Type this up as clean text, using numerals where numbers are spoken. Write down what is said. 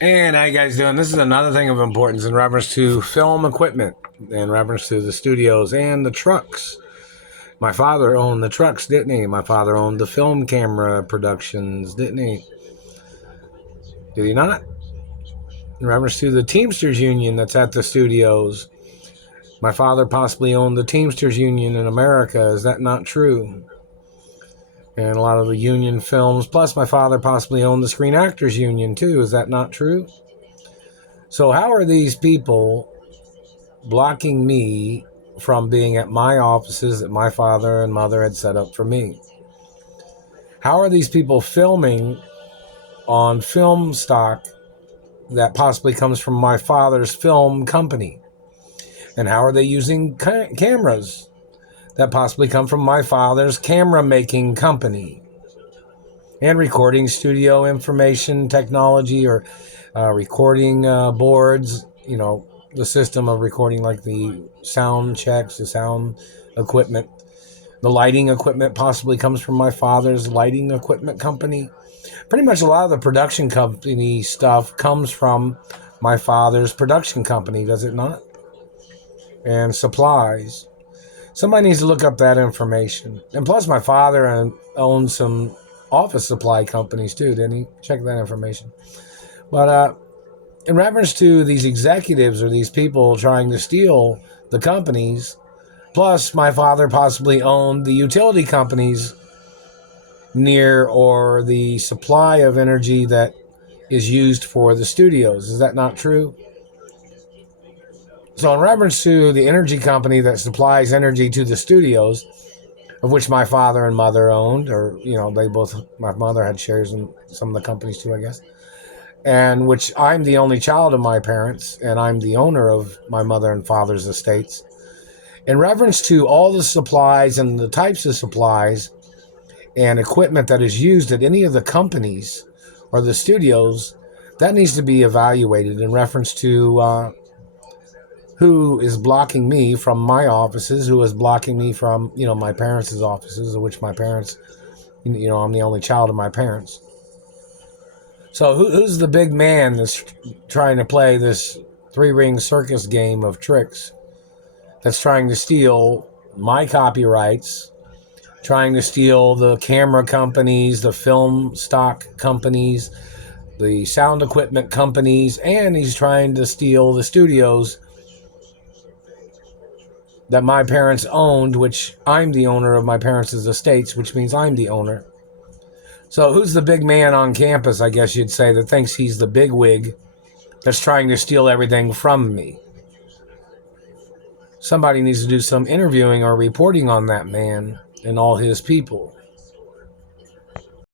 And how you guys doing? This is another thing of importance in reference to film equipment, in reference to the studios and the trucks. My father owned the trucks, didn't he? My father owned the film camera productions, didn't he? Did he not? In reference to the Teamsters Union that's at the studios, my father possibly owned the Teamsters Union in America. Is that not true? And a lot of the union films, plus my father possibly owned the Screen Actors Union too. Is that not true? So how are these people blocking me from being at my offices that my father and mother had set up for me? How are these people filming on film stock that possibly comes from my father's film company? And how are they using cameras that possibly come from my father's camera making company? And recording studio information technology or recording boards, the system of recording, like the sound checks, the sound equipment. The lighting equipment possibly comes from my father's lighting equipment company. Pretty much a lot of the production company stuff comes from my father's production company, does it not? And supplies. Somebody needs to look up that information. And plus, my father owned some office supply companies too, didn't he? Check that information. But in reference to these executives or these people trying to steal the companies, plus my father possibly owned the utility companies near or the supply of energy that is used for the studios. Is that not true? So in reference to the energy company that supplies energy to the studios, of which my father and mother owned, or, they both, my mother had shares in some of the companies too, I guess, and which I'm the only child of my parents, and I'm the owner of my mother and father's estates. In reference to all the supplies and the types of supplies and equipment that is used at any of the companies or the studios, that needs to be evaluated in reference to who is blocking me from my offices, who is blocking me from, my parents' offices, of which my parents, I'm the only child of my parents. So who's the big man that's trying to play this three-ring circus game of tricks, that's trying to steal my copyrights, trying to steal the camera companies, the film stock companies, the sound equipment companies, and he's trying to steal the studios that my parents owned, which I'm the owner of my parents' estates, which means I'm the owner. So who's the big man on campus, I guess you'd say, that thinks he's the big wig that's trying to steal everything from me? Somebody needs to do some interviewing or reporting on that man and all his people.